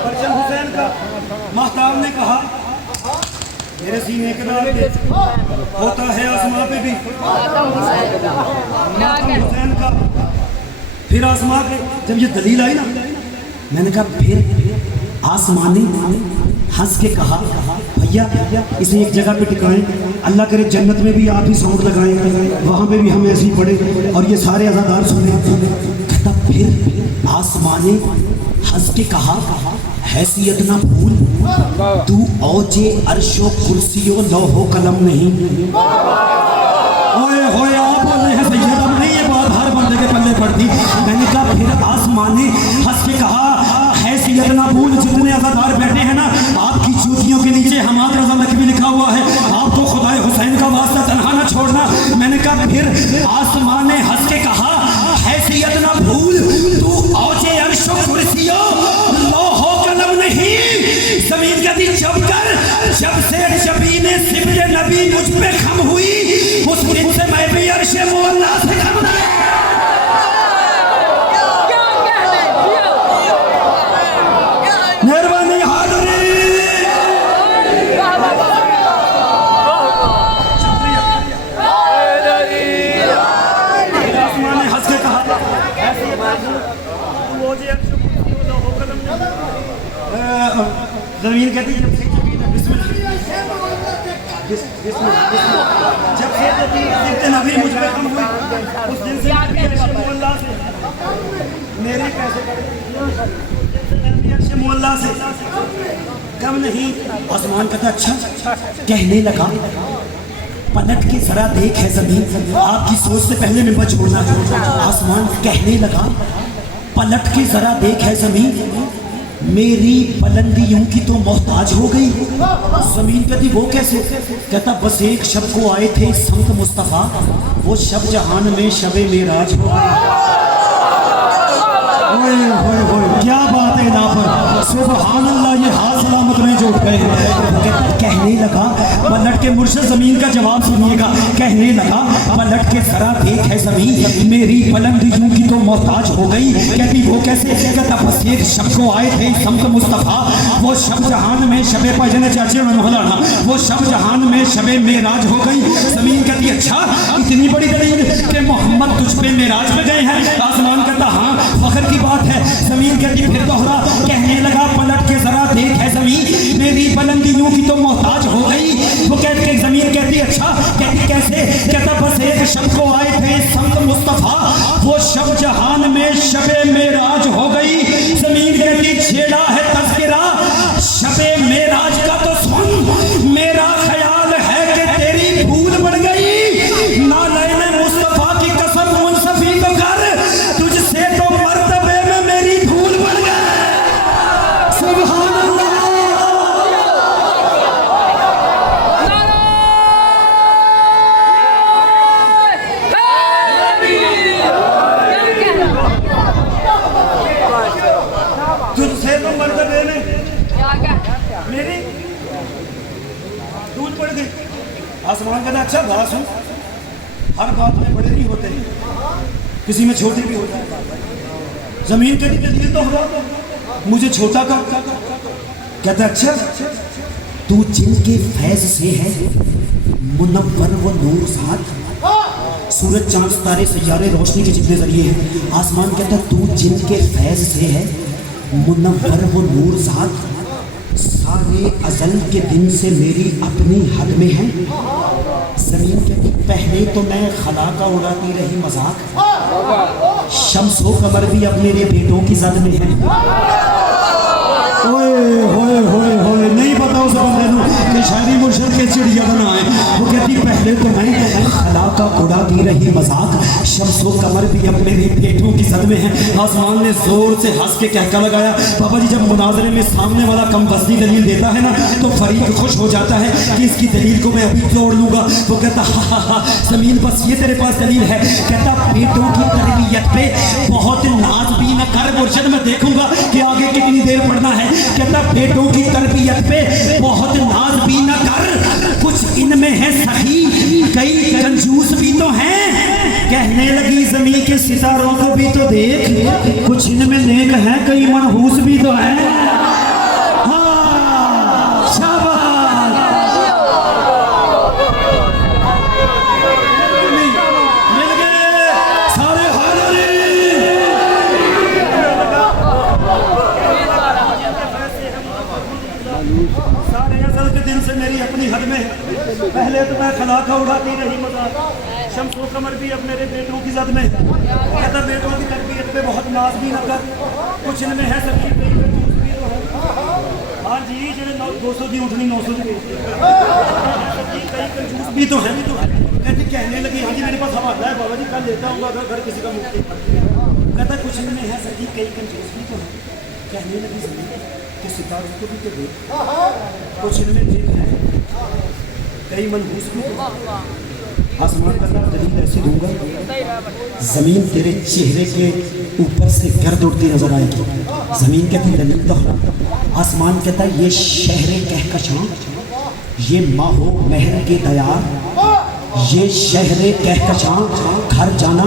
परचम हुसैन का। महताब ने कहा मेरे सीने के दाग देख, होता है आसमां पे भी मातम हुसैन का। फिर आसमां के जब ये दलील आई ना, मैंने कहा फिर आसमां ने हंस के कहा भैया इसे एक जगह पे टिकाएं, अल्लाह करे जन्नत में भी आप ही साउंड लगाएं, वहां पे भी हम ऐसे ही पढ़े और ये सारे अज़ादार सुने। कहता फिर आसमां ने हंस के कहा हैसियत ना भूल, तू औजे अर्शो कुर्सियो लौहो कलम नहीं। ओए होए आप बोले हैं सैयद, अब नहीं ये बात हर बंदे के पल्ले पड़ती। मैंने कहा फिर आसमान ने हंस के कहा हैसियत ना भूल, जितने अज़ादार बैठे हैं ना आपकी जूतियों के नीचे हमाद रज़ा नकवी लिखा हुआ है, आपको खुदाए हुसैन का वास्ता तन्हा ना छोड़ना। मैंने कहा फिर आसमान ने हंस के कहा हैसियत ना भूल, तू औजे अर्शो कुर्सियो लौहो कलम नहीं। जमीन कहती जब कर जब से जबीने सिबरे नबी मुझ पे खम हुई, उस दिन से मैं भी अर्शे मुअल्ला से खम नहीं। मेहरबानी हाज़री। आसमान ने हंस के कहा जमीन कहती जब से नबी मुझ पे कम हुई, उस दिन से मेरे कैसे मोहल्ला से कम नहीं। आसमान कहता अच्छा कहने लगा पलट के जरा देख है जमीन, आपकी सोच से पहले मैं छोड़ना। आसमान कहने लगा पलट के जरा देख है जमीन, मेरी बुलंदियों की तो मोहताज हो गई। जमीन कहती वो कैसे? कहता बस एक शब को आए थे संत मुस्तफ़ा, वो शब जहान में शबे मेराज हो गई। ओए होए होए क्या बात है ना पर सुभान अल्लाह, ये हाथ सलामत नहीं जो उठ गए। कहने लगा पलट के मुर्शिद जमीन का जवाब सुनिएगा। कहने लगा पलट के जरा देख है जमीन, मेरी पलंग यूं की तो मोहताज हो गई। कहती वो कैसे? कहता बस एक शब को आए थे शम्स मुस्तफ़ा, वो शब जहान में शबे पजन चाचे मनोहलाना, वो शब जहान में शबे मेराज हो गई। जमीन कहती अच्छा इतनी बड़ी दलील कि मोहम्मद तुझ पे मेराज में गए हैं? आसमान कहता हाँ फख्र की बात है। जमीन कहती फिर दोहरा। कहने लगा पलट के जरा देख है जमीन, मेरी बुलंदियों की तो मोहताज हो गई। वो कहती के जमीन कहती अच्छा, कहती कैसे? कहता बस एक शब को आए थे शम्स मुस्तफ़ा, वो शब जहान में शबे मेराज हो गई। जमीन कहती छेड़ा है तज़किरा शबे मेराज का तो सुन, मेरा ख्याल है कि तेरी भूल बढ़ गई। नालैन मुस्तफ़ा की कसम मुनसफी तो कर, तुझसे तो मर्तबे में मेरी धूल बढ़ गई। सुभान अल्लाह। तुझसे तो मर्तबे में मेरी धूल बढ़ गई। आसमान कहता अच्छा घास हूँ, हर बात में बड़े नहीं होते, किसी में छोटे भी होते हैं। जमीन के लिए तो होगा, मुझे छोटा का कहता अच्छा तू जिनके फैज से है मुनव्वर वो नूर साथ, सूरज चांद तारे सितारे रोशनी के जितने जरिए हैं। आसमान कहता तू जिनके फैज से है मुनव्वर वो नूर साथ, सारे अजल के दिन से मेरी अपनी हद में है। जमीन कहती पहले तो मैं खला का उड़ाती रही मजाक, शम्स हो कमर भी अब मेरे बेटों की जद में है। ओए होए होए होए, नहीं पता उस बंदे कि शायरी मुर्शिद के चिड़िया बनाए। वो कहती पहले तो मैं खला का उड़ाती रही मजाक, शम्स हो कमर भी अब मेरे बेटों की जद में है। आसमान ने जोर से हंस के कहका लगाया। बाबा जी जब मुनाजरे में सामने वाला कम वज़नी दलील देता है ना तो फरीक खुश हो जाता है कि इसकी दलील को मैं अभी तोड़ लूंगा। वो कहता हा जमीन बस ये तेरे पास दलील है? कहता बेटों की तरबियत पे बहुत नाज भी न कर मुर्शिद, मैं देखूंगा कि आगे कितनी देर पढ़ना है। कहता बेटों की तरबियत पे बहुत नाज भी न कर, कुछ इनमें है सही कई कंजूस भी तो हैं। कहने लगी जमीन के सितारों को भी तो देख, कुछ इनमें नेक हैं कई मनहूस भी तो हैं। हाँ शाबाश, मिल गए सारे हाज़िर। सारे असल के दिन से मेरी अपनी हद में है। पहले तो मैं खला का उड़ाती रही मजाक, शम्स व कमर भी अब मेरे बेटों की जद में। कहता बेटों की तरबियत पे बहुत नाज भी न कर, कुछ इनमें है सबकी कई कंजूस भी तो है। हाँ जी जो 200 की उठनी 900 की कई कंजूस भी तो है। कहती कहने लगी हाँ जी मेरे पास हवाला है बाबा जी, कल लेता हूँ अगर घर किसी का मुफ्ती। कहता कुछ इनमें है सभी कई कंजूस भी तो है। कहने लगी जमीन कि सितारों को भी तो देख, कुछ इनमें ठीक है कई मनहूस भी तो। आसमान का दलील ऐसी दूंगा जमीन तेरे चेहरे के ऊपर से गर्द उड़ती नजर आएगी। जमीन कहती दलील दोहरा। आसमान कहता ये शहरे कहकशां, ये माहो महर के दयार, ये शहरे कहकशां घर जाना,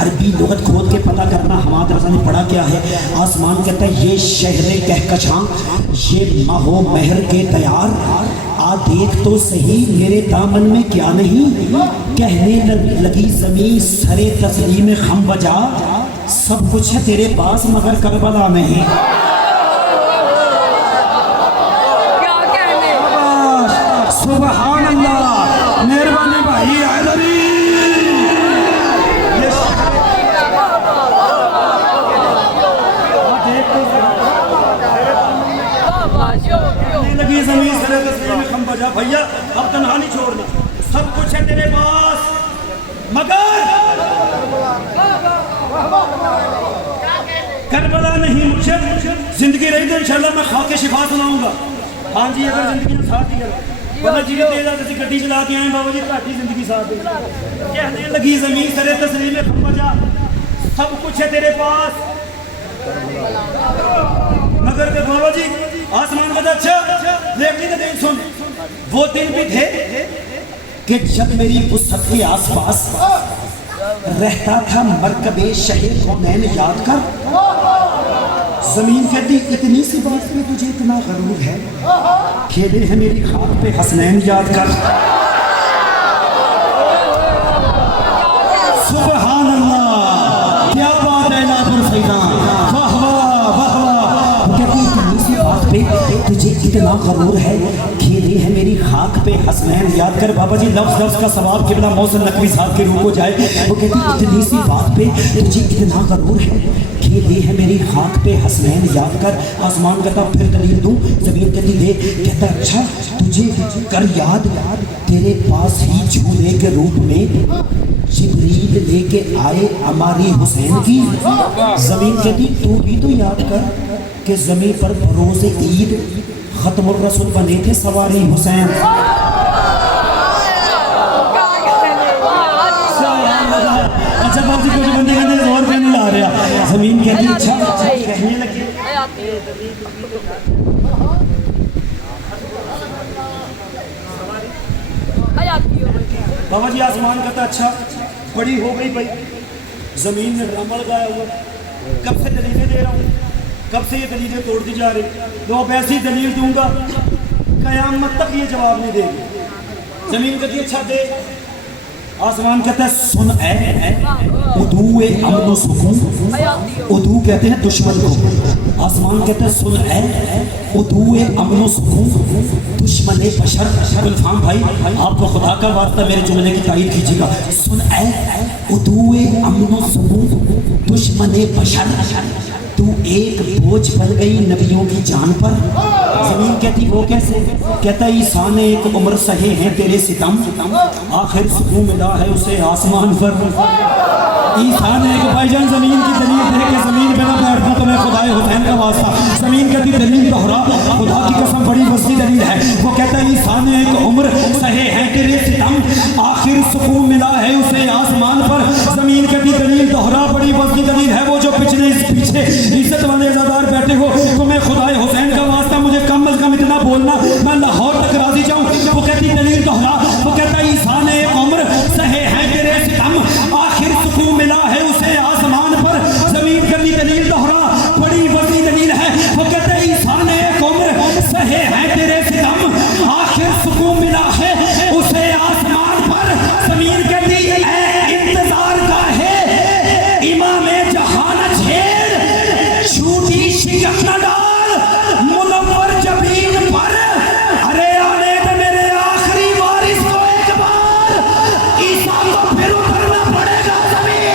अरबी लुगत खोद के पता करना हमाद रजा ने पढ़ा क्या है। आसमान कहता है ये शहरे कहकशां, ये माहो महर के दयार, आ देख तो सही मेरे दामन में क्या नहीं। कहने लगी जमीन सरे तस्लीम खम बजा, सब कुछ है तेरे पास मगर करबला में है। सुभान अल्लाह, मेहरबानी भाई आदरी। लगी जमीन सरे तस्लीम खम बजा, भैया अब तन्हा नहीं छोड़ना, सब कुछ है तेरे पास मगर करबला नहीं। मुझे जिंदगी रही तो इंशाल्लाह मैं खा के शिफा सुनाऊंगा। हाँ जी अगर जिंदगी ने साथ दिया बाबा जी ने गड्डी चला के आए बाबा जी घाटी जिंदगी साथ दे। कहने लगी जमीन सरे तस्लीम खम बजा, सब कुछ है तेरे पास मगर के बाबा जी आसमान का अच्छा लेकिन नहीं सुन, वो दिन भी थे कि जब मेरी वुसअत के आसपास रहता था मरकबे शहर कौनैन याद कर। जमीन कहती इतनी सी बात पे तुझे इतना गरूर है, खेले हैं मेरी खाक पे हसनैन याद कर। सुभान अल्लाह, क्या बात है नापुर सैदा, वाह वाह वाह वाह। कहती इतनी सी बात पे तुझे इतना गरूर है, खेले हैं मेरी खाक पे हसनैन याद कर। बाबा जी लफ्ज लफ्ज का सवाब किबला मौसम नकवी साहब के रूप हो जाए। वो कहती इतनी सी बात पे तुझे इतना गरूर है, खेले है मेरी खाक पे हसनैन याद कर। आसमान कहता फिर दलील दूं, जमीन कहती दे। कहता अच्छा तुझे कर याद, तेरे पास ही झूले के रूप में जिब्रील लेके आए हमारी हुसैन की। जमीन कहती तू भी तो याद कर कि जमीन पर बरोज ईद खत्मुर रसूल बने थे सवारी हुसैन। अच्छा बाजी कुछ बंदे कहते और कहने ला रहा, जमीन कहती अच्छा कहने लगे। बाबा जी आसमान कहता अच्छा बड़ी हो गई भाई, जमीन में ड्रामा लगाया हुआ, कब से दलीलें दे रहा हूँ, कब से ये दलीलें तोड़ती जा रही, तो अब ऐसी दलील दूंगा कयामत तक ये जवाब नहीं देगी। जमीन कहती अच्छा दे। आसमान कहता है सुन उदूए अमन सुकून, उदू कहते हैं दुश्मन को। आसमान कहता है सुन उदूए अमन सुकून दुश्मन बशर। गुलफाम भाई आपको खुदा का वास्ता मेरे जुमले की तारीफ कीजिएगा। सुन उदूए अमन सुकून दुश्मन बशर, तू एक बोझ बन गई नबियों की जान पर। जमीन कहती वो कैसे? कहता ईसा ने एक उम्र सहे हैं तेरे सितम, आखिर सुकून मिला है उसे आसमान पर। ईसा ने एक भाईजान जमीन की दलील दे के जमीन पे ना बैठना तो मैं खुदाए हुसैन का वास्ता। जमीन कहती दलील दोहरा, खुदा की कसम बड़ी वसी दलील है। वो कहता है ईसा ने एक उम्र सहे हैं तेरे सितम, आखिर सुकून मिला है उसे आसमान पर। जमीन कहती दलील दोहरा, बड़ी वसी दलील है। वो जो पिछले पीछे इज्जत वाले अज़ादार बैठे हो, तो मैं खुदाए हुसैन का वास्ता मुझे कम अज कम इतना बोलना मैं लाहौर तक राजी जाऊं। वो कहती दलील दोहरा, वो कहता ईसा ने एक उम्र सहे हैं तेरे सितम, आखिर सुकून मिला है उसे आसमान पर। जमीन करनी दलील दोहरा, बड़ी वसी दलील है। वो कहते ईसा ने एक उम्र सहे हैं तेरे सितम, आखिर सुकून मिला है उसे आसमान पर। जमीन कहती इंतजार का है इमाम जहान छेड़, छूटी शिकन न डाल मुनव्वर जबीन पर। अरे आने दे मेरे आखिरी वारिस को एक बार, ईसा को फिर उतरना पड़ेगा जमीन।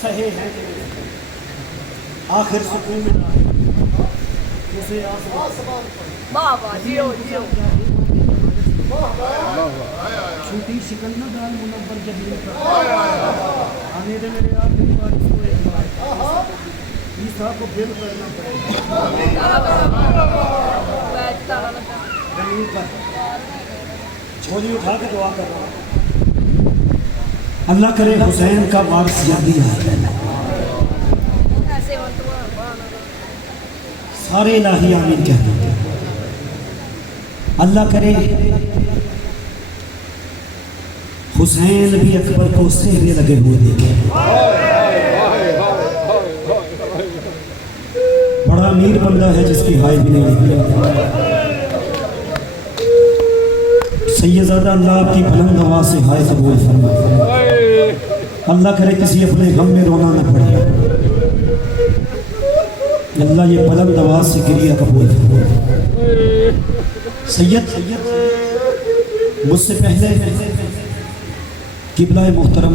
सहे हैं आखिर सुकून मिला उसे आसमान। बाबा जियो जियो छूटी शिकन न डाल मुनव्वर जबीन पर। आने दे मेरे आखिरी वारिस को एक बार, ईसा को फिर करना पड़ेगा जमीन पर। झोली उठा के दुआ कर रहा हूँ, अल्लाह करे हुसैन का वारिस जल्दी आए। सारे इलाही आमीन कहते हैं। अल्लाह करे हुसैन भी अकबर को सेहरे लगे हुए देखे। बड़ा अमीर बंदा है जिसकी हाय भी नहीं निकली। सैयदादा अल्लाह आपकी बुलंद आवाज से हाय कबूल फरमाए। अल्लाह करे किसी अपने गम में रोना न पड़े। अल्लाह ये बुलंद आवाज से गिरिया कबूल फरमाए। सैयद मुझसे पहले किबला मुहतरम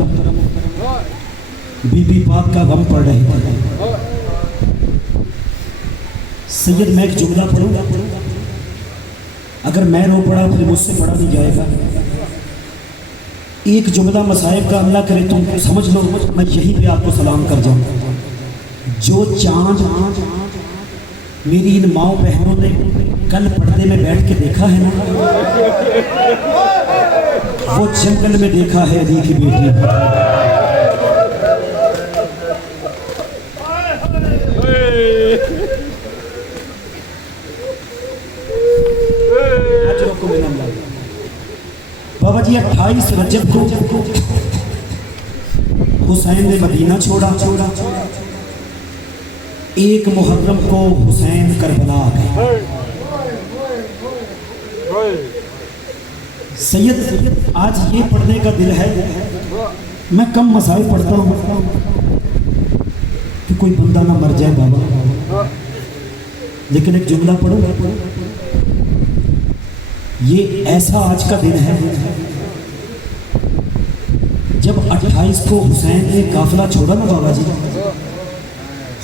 बीबी पाक का गम पड़ रहे थे। सैयद मैं एक जुमला पढ़ूंगा, अगर मैं रो पड़ा फिर मुझसे पढ़ा नहीं जाएगा। एक जुमला मसाइब का अल्लाह करे तुम समझ लो, मैं यहीं पे आपको सलाम कर जाऊँ। जो चांद मेरी इन माओ बहनों ने कल पर्दे में बैठ के देखा है ना, वो जंगल में देखा है अली की बेटी। बाबा जी 28 रजब को हुसैन ने मदीना छोड़ा, 1 मुहर्रम को हुसैन करबला आ गए। सैयद आज ये पढ़ने का दिल है, मैं कम मसाइल पढ़ता हूँ कि कोई बंदा ना मर जाए बाबा, लेकिन एक जुमला पढ़ो। ये ऐसा आज का दिन है जब 28 को हुसैन ने काफिला छोड़ा ना बाबा जी,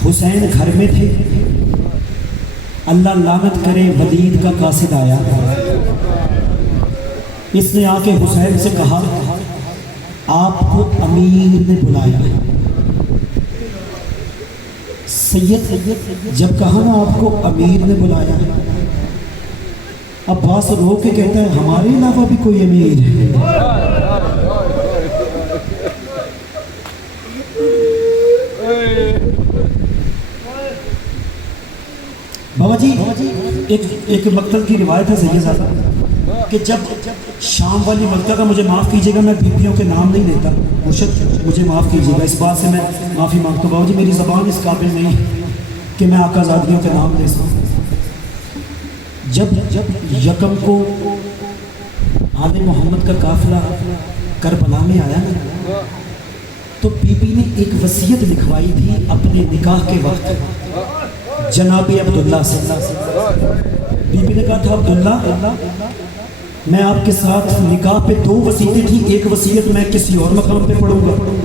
हुसैन घर में थे, अल्लाह लानत करे वलीद का कासिद आया, इसने आके हुसैन से कहा आपको अमीर ने बुलाया। सैयद जब कहा ना आपको अमीर ने बुलाया, अब्बास रो के कहता है हमारे अलावा भी कोई अमीर है। बाबा जी एक मक्तल की रिवायत है सैयद साहब कि जब शाम वाली मक्का का, मुझे माफ़ कीजिएगा मैं बीबियों के नाम नहीं लेता, मुझे माफ़ कीजिएगा, इस बात से मैं माफ़ी मांगता हूँ। बाबा जी मेरी ज़बान इस काबिल नहीं कि मैं आकाज़ादियों के नाम ले सकूँ। जब यकम को आले मोहम्मद का काफिला करबला में आया ना, तो बीबी ने एक वसीयत लिखवाई थी अपने निकाह के वक्त जनाबे अब्दुल्ला से। बीबी ने कहा था अब्दुल्ला मैं आपके साथ निकाह पे 2 वसीयतें थी, एक वसीयत मैं किसी और मकाम पे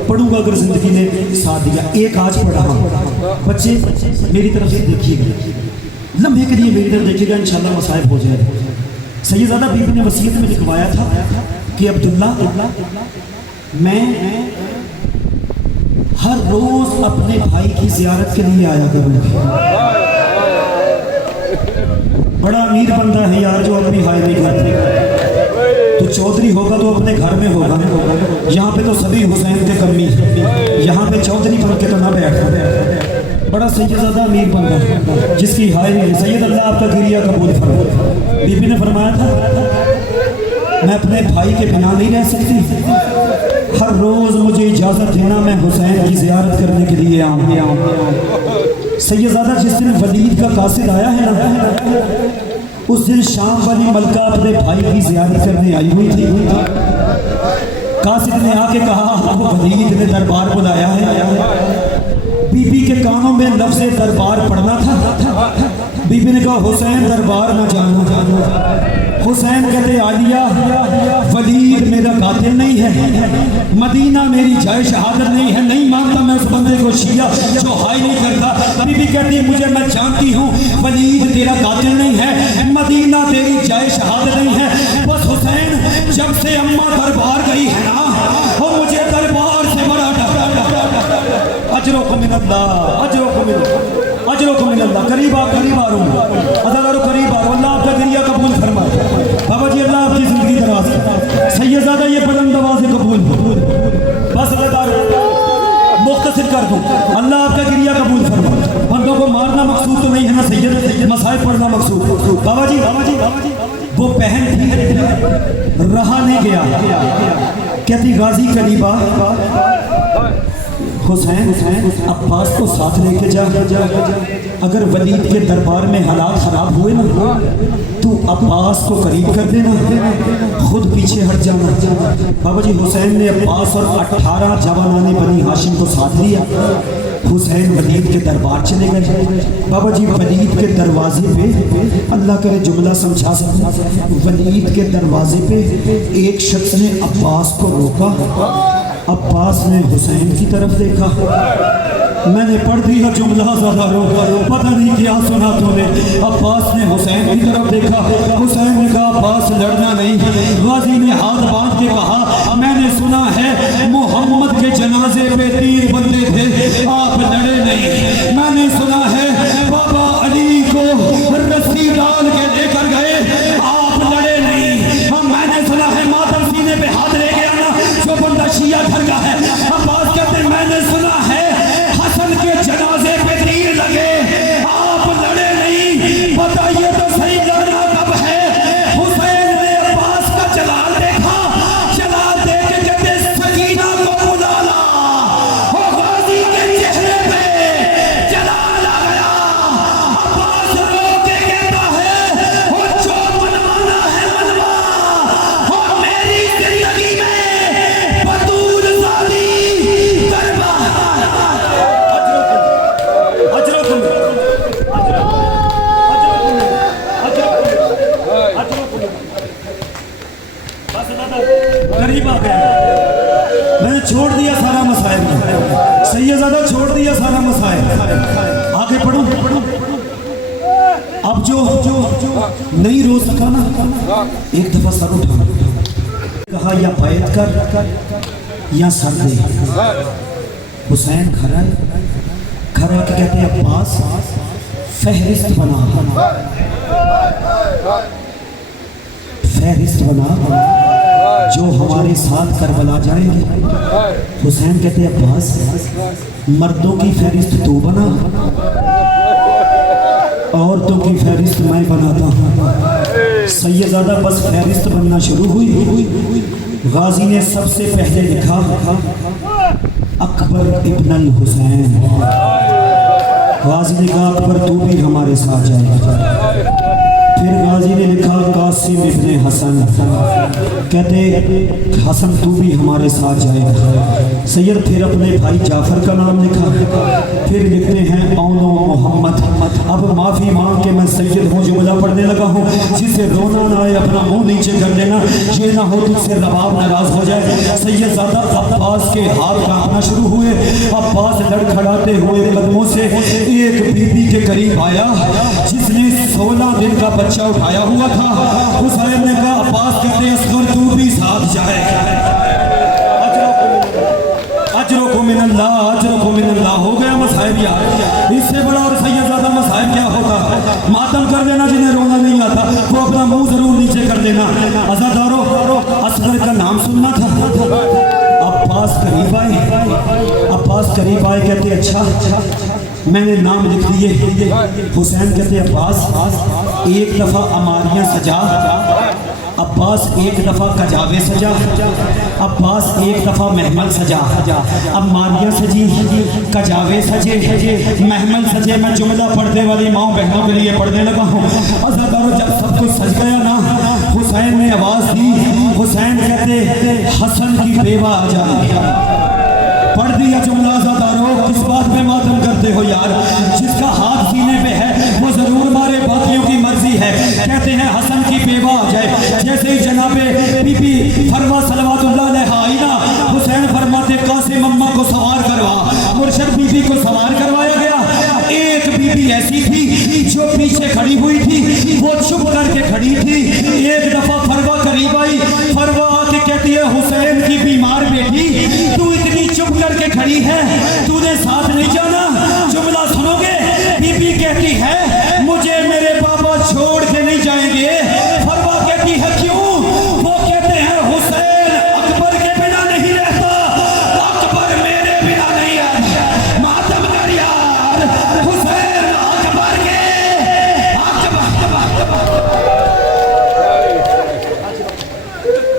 पढ़ूंगा अगर जिंदगी ने साथ दिया, एक आज पढ़ रहा हूँ। बच्चे मेरी तरफ से देखिएगा, लम्हे के लिए मेरी तरफ देखिएगा, इंशाल्लाह मसाइब हो जाएगा। सैयदादा बीबी ने वसीयत में लिखवाया था कि अब्दुल्ला मैं हर रोज अपने भाई की जियारत के लिए आया करूंगी। बड़ा अमीर बंदा है यार जो अपनी हाय नहीं करते। तो चौधरी होगा तो अपने घर में होगा, यहाँ पे तो सभी हुसैन के कमी, यहाँ पे चौधरी बन के तो ना बैठा। बड़ा सैयदादा अमीर बंदा जिसकी हाय नहीं। सैयद अल्लाह आपका गिरिया कबूल फरमाए। बीबी ने फरमाया था मैं अपने भाई के बिना नहीं रह सकती, हर रोज मुझे इजाजत देना मैं हुसैन की जियारत करने के लिए आऊँ। सैयदादा जिस दिन वलीद का कासिद आया है ना, उस दिन शाम वाली मलका अपने भाई की जियारत करने आई हुई थी। कासिद ने आके कहा आपको वलीद ने दरबार बुलाया है। बीबी के कानों में लफ्ज़ दरबार पढ़ना था। बीबी ने कहा हुसैन दरबार ना जाना। हुसैन कहते आलिया वलीद मेरा कातिल नहीं है, मदीना मेरी जाए शहादत नहीं है, नहीं मानता मैं उस बंदे को शिया जो हाय नहीं करता। बीबी कहती मुझे मैं जानती हूँ वलीद तेरा कातिल नहीं है, मदीना तेरी जाए शहादत नहीं है। बस हुसैन जब से अम्मा दरबार गई है ना, वो मुझे दरबार से बड़ा अजरों को मिलल्लाह करीब आ रहूँगा, करीब आ अल्लाह आपका गिरिया कबूल फरमाए। बाबा जी अल्लाह आपकी जिंदगी दराज करे। सैयदादा ये बुलंद आवाज़ से कबूल बस मुख्तसर कर दूँ, अल्लाह आपका गिरिया कबूल फरमाए। बंदों को मारना मकसूद तो नहीं है ना सैयद, मसाइब पढ़ना मकसूद। बाबा जी वो बहन थी, रहा नहीं गया, कहती गाजी करीबा हुसैन अब्बास को साथ लेके जा, अगर वलीद के दरबार में हालात खराब हुए ना तू अब्बास को करीब कर देना, खुद पीछे हट जाना। बाबा जी हुसैन ने अब्बास और 18 जवानाने बनी हाशिम को साथ लिया। हुसैन वलीद के दरबार चले गए। बाबा जी वलीद के दरवाजे पे, अल्लाह करे जुमला समझा सकूं, वलीद के दरवाजे पे एक शख्स ने अब्बास को रोका। अब्बास ने हुसैन की तरफ देखा, मैंने पढ़ दिया जुमला ज़्यादा पता नहीं क्या सुना तूने। अब्बास ने हुसैन की तरफ देखा, हुसैन ने कहा अब्बास लड़ना नहीं। गाजी ने हाथ बांध के कहा मैंने सुना के जनाजे पे 3 बंदे थे, आप लड़े नहीं। मैंने सुना है बाबा अली को रस्सी डाल के लेकर गए, आप लड़े नहीं। हम मैंने सुना है मातम सीने पे हाथ ले गया ना जो बंदा शिया घर का है, हम बात करते। मैंने सुना है हसन के जनाजे पे 3 लगे, आप लड़े नहीं। बताइए तो सही लड़ना कब है? हुसैन ने अब्बास का जलाल देखा, जलाल देख के कहते सकीना को बुला ला। हो गाजी के चेहरे पे जलाल आ गया। अब्बास रो के कहता है हो जो मनवाना है मनवा, हो मेरी जिंदगी में बतूल सादी करवा। करीब आ गया, मैंने छोड़ दिया सारा मसाइल, सैयदजादा छोड़ दिया सारा मसाइल। आगे पढ़ो। अब जो नहीं रो सका ना, एक दफा सर उठा, कहा या बैत कर या सर दे। हुसैन खड़ा है, खड़ा के कहते हैं अब्बास फहरिस्त बना, फहरिस्त बना जो हमारे साथ करबला जाएंगे। हुसैन कहते हैं अब्बास मर्दों की फहरिस्त तू बना, औरतों की फहरिस्त मैं बनाता हूँ। सैयदजादा बस फहरिस्त बनना शुरू हुई। गाजी ने सबसे पहले लिखा अकबर इब्न अल हुसैन। गाजी ने कहा अकबर तू भी हमारे साथ जाएगा। फिर गाजी ने लिखा कासिम इब्ने हसन, कहते हसन तू भी हमारे साथ जाएगा। सैयद फिर अपने भाई जाफर का नाम लिखा, फिर लिखते हैं औनो मोहम्मद। अब माफ़ी मांग के मैं सैयद हूँ जुमला पढ़ने लगा हूँ, जिसे रोना ना आए अपना मुंह नीचे कर लेना, ये ना हो तुझसे रबाब नाराज हो जाए। सैयदजादा अब्बास के हाथ कांपना शुरू हुए। अब्बास लड़खड़ाते हुए कदमों से एक बीबी के करीब आया जिसने 16 दिन का बच्चा उठाया हुआ था। हुसैन ने कहा अब्बास कहते असगर तू भी साथ जाए। अजरो को मिनल्लाह हो गया मसाइब यार, इससे बड़ा और सैयदजादा मसाइब क्या होता। मातम कर देना जिन्हें रोना नहीं आता वो अपना मुंह जरूर नीचे कर देना। अज़ादारो असगर का नाम सुनना था। अब्बास करीब आए, कहते अच्छा मैंने नाम लिख दिए। हुसैन कहते अब्बास एक दफ़ा अमारियाँ सजा, अब्बास एक दफ़ा कजावे सजा, अब्बास एक दफ़ा महमल सजा। अमारियाँ सजी, कजावे सजे, महमल सजे। मैं जुमला पढ़ने वाली माँ बहनों के लिए पढ़ने लगा हूँ। अज़ादारो जब सब कुछ सज गया ना, हुसैन ने आवाज़ दी। हुसैन कहते हसन की बेवा आ जा। पढ़ दिया जुमला। अज़ादारो किस बात में मातम करते हो यार? जिसका हाथ सीने पे है वो जरूर मारे, बाकियों की मर्जी है। कहते हैं हसन की बेवा आ जाए। जैसे ही जनाबे बीबी फरमा सलवातुल्लाह अलैहा आई ना, हुसैन फरमाते कासिम अम्मा को सवार करवा। मुर्शद बीबी को सवार करवाया गया। एक बीबी ऐसी थी जो पीछे खड़ी हुई थी, वो चुप करके खड़ी थी। एक दफा फरवा करीब आई, फरवा आके कहती है हुसैन की बीमार बेटी तू इतनी चुप करके खड़ी है, तूने साथ नहीं जाना? जुमला सुनोगे? बीबी कहती है मुझे मेरे बाबा छोड़ के नहीं जाएंगे। फरवा कहती है क्यों? वो कहते हैं हुसैन अकबर के बिना नहीं रहता, अकबर मेरे बिना नहीं है। मातम कर यार, हुसैन अकबर के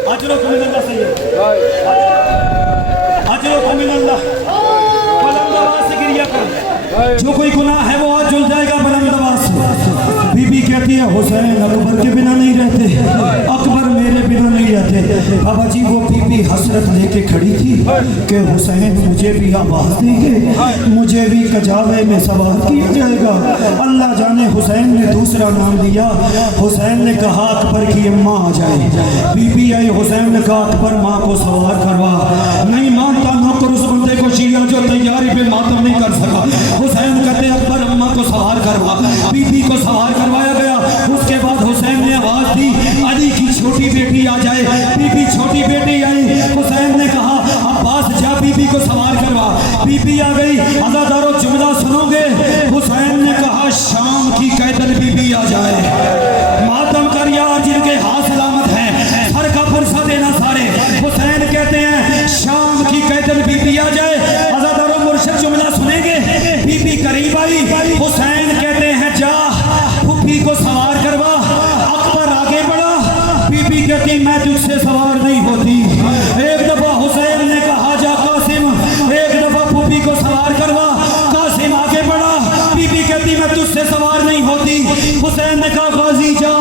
अजरो को मिलना सही जो कोई गुनाह है वो आज जुल जाएगा बुलंद आवाज से। बीबी कहती है हुसैन अकबर के बिना नहीं रहते, अकबर मेरे बिना नहीं रहते। बाबा जी वो बीबी हसरत लेके खड़ी थी कि हुसैन मुझे भी आवाज देंगे, मुझे भी कजावे में सवार किया जाएगा। अल्लाह जाने हुसैन ने दूसरा नाम दिया। हुसैन ने कहा अकबर की अम्मा आ जाए। बीबी आई, हुसैन ने कहा अकबर माँ को सवार करवा। नहीं मानता नौकर उस बंदे को शिया जो तैयारी पे मातम नहीं कर सका। हुसैन कहते अकबर अम्मा को सवार करवा। बीबी को सवार करवाया गया। उसके बाद हुसैन ने आवाज दी अली की छोटी बेटी आ जाए। बीबी छोटी बेटी आई, हुसैन ने कहा अब्बास जा बीबी को सवार करवा। बीबी आ गई। अज़ादारों जुमला सुनोगे, हुसैन ने कहा शाम की कैदल बीबी आ जाए। मातम कर यार जिनके हाथ सलामत हैं, सर का फरसा देना सारे। हुसैन कहते हैं शाम की कैदल बीबी आ जाए। अज़ादारों मुर्शिद जुमला सुनेंगे। बीबी करीब आई, हुसैन कहते हैं जा फूफी को सवार करवा। अकबर आगे बढ़ा, बीबी कहती मैं तुझसे सवार नहीं होती। एक दफा हुसैन ने कहा जा कासिम, एक दफा फूफी को सवार करवा। कासिम आगे बढ़ा, बीबी कहती मैं तुझसे सवार नहीं होती। हुसैन ने कहा गाजी जा